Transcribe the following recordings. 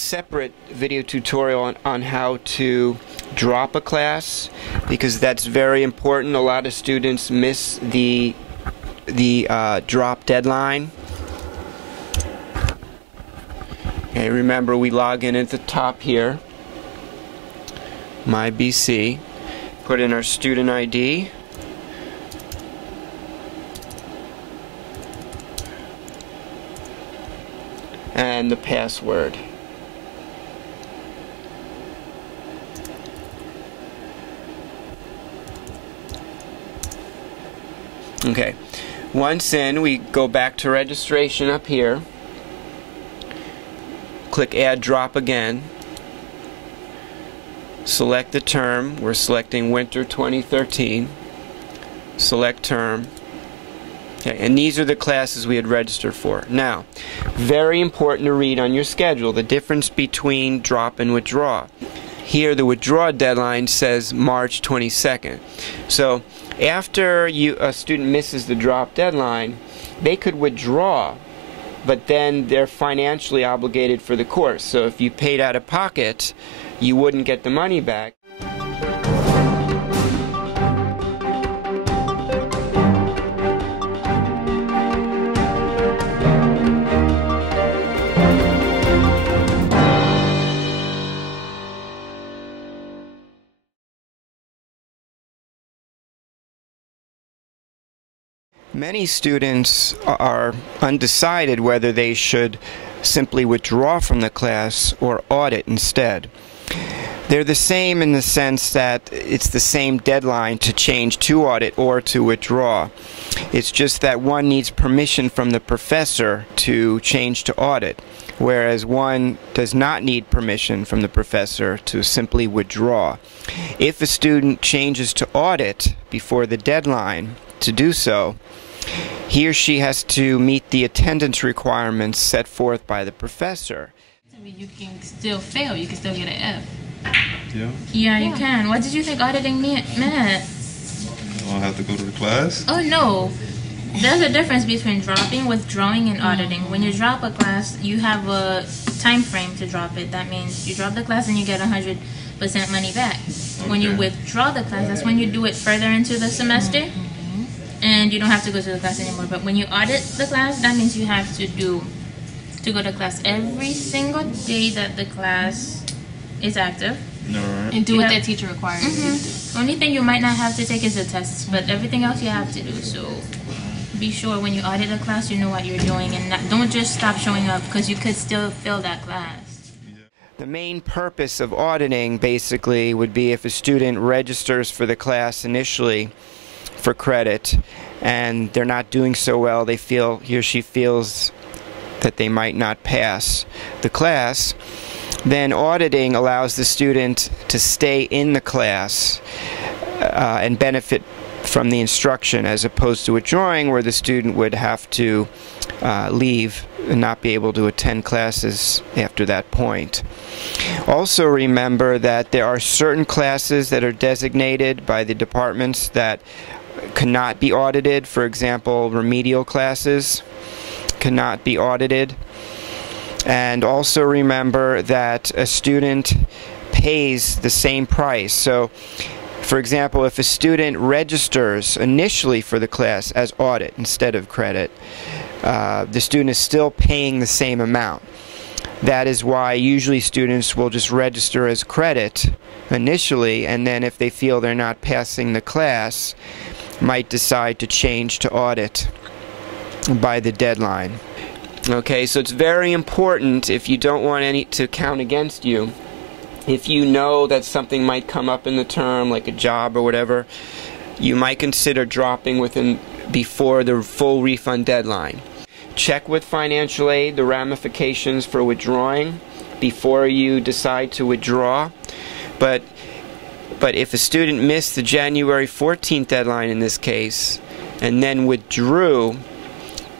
separate video tutorial on how to drop a class, because that's very important. A lot of students miss the drop deadline. Okay, remember we log in at the top here, My BC, put in our student ID, and the password. Okay, once in, we go back to registration up here, click Add Drop again, select the term. We're selecting Winter 2013, select term. Okay, and these are the classes we had registered for. Now, very important to read on your schedule the difference between drop and withdraw. Here the withdraw deadline says March 22nd. So after a student misses the drop deadline, they could withdraw, but then they're financially obligated for the course. So if you paid out of pocket, you wouldn't get the money back. Many students are undecided whether they should simply withdraw from the class or audit instead. They're the same in the sense that it's the same deadline to change to audit or to withdraw. It's just that one needs permission from the professor to change to audit, whereas one does not need permission from the professor to simply withdraw. If a student changes to audit before the deadline to do so, he or she has to meet the attendance requirements set forth by the professor. You can still fail. You can still get an F. Yeah? Yeah, you can. What did you think auditing meant? I'll have to go to the class? Oh, no. There's a difference between dropping, withdrawing, and auditing. When you drop a class, you have a time frame to drop it. That means you drop the class and you get 100% money back. Okay. When you withdraw the class, that's when you do it further into the semester. And you don't have to go to the class anymore. But when you audit the class, that means you have to go to class every single day that the class is active. Alright. And do what that teacher requires you to do. The only thing you might not have to take is the tests, but everything else you have to do. So be sure when you audit a class, you know what you're doing, and don't just stop showing up, because you could still fail that class. The main purpose of auditing basically would be if a student registers for the class initially for credit and they're not doing so well, he or she feels that they might not pass the class, then auditing allows the student to stay in the class and benefit from the instruction, as opposed to withdrawing, where the student would have to leave and not be able to attend classes after that point. Also remember that there are certain classes that are designated by the departments that cannot be audited. For example, remedial classes cannot be audited. And also remember that a student pays the same price. So, for example, if a student registers initially for the class as audit instead of credit, the student is still paying the same amount. That is why usually students will just register as credit initially, and then if they feel they're not passing the class, might decide to change to audit by the deadline. Okay, so it's very important, if you don't want any to count against you, if you know that something might come up in the term, like a job or whatever, you might consider dropping before the full refund deadline. Check with financial aid the ramifications for withdrawing before you decide to withdraw. But if a student missed the January 14th deadline in this case and then withdrew,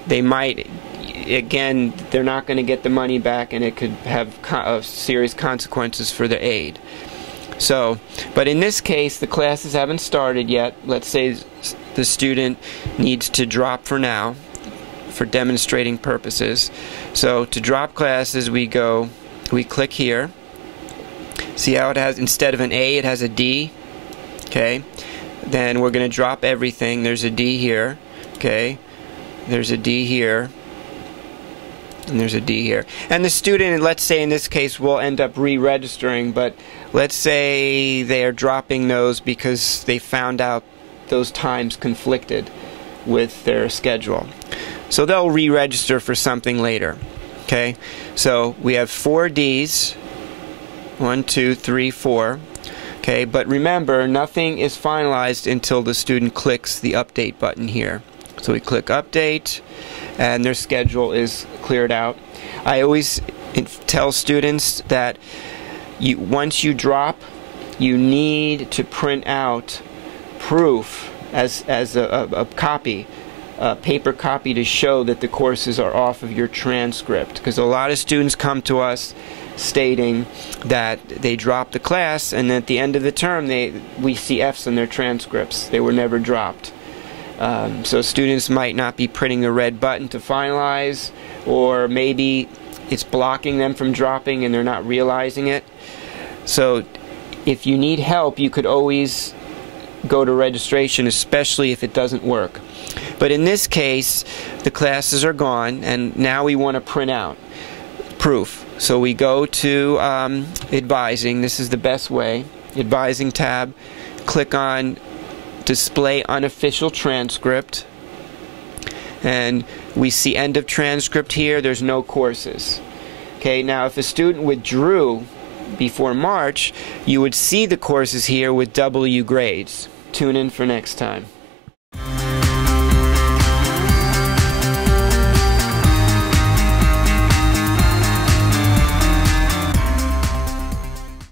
they might, again, they're not going to get the money back, and it could have serious consequences for the aid. So, but in this case, the classes haven't started yet. Let's say the student needs to drop for now, for demonstrating purposes. So to drop classes, we go we click here. See how it has, instead of an A, it has a D? Okay. Then we're going to drop everything. There's a D here. Okay. There's a D here. And there's a D here. And the student, let's say in this case, will end up re-registering, but let's say they are dropping those because they found out those times conflicted with their schedule. So they'll re-register for something later. Okay? So we have 4 Ds. 1, 2, 3, 4. Okay, but remember, nothing is finalized until the student clicks the update button here. So we click update, and their schedule is cleared out. I always tell students that once you drop, you need to print out proof as a copy, a paper copy, to show that the courses are off of your transcript. Because a lot of students come to us stating that they dropped the class, and at the end of the term we see F's in their transcripts. They were never dropped. So students might not be printing the red button to finalize, or maybe it's blocking them from dropping and they're not realizing it. So if you need help, you could always go to registration, especially if it doesn't work. But in this case, the classes are gone, and now we want to print out proof. So we go to advising. This is the best way. Advising tab. Click on display unofficial transcript, and we see end of transcript here. There's no courses. Okay, now if a student withdrew before March, you would see the courses here with W grades. Tune in for next time.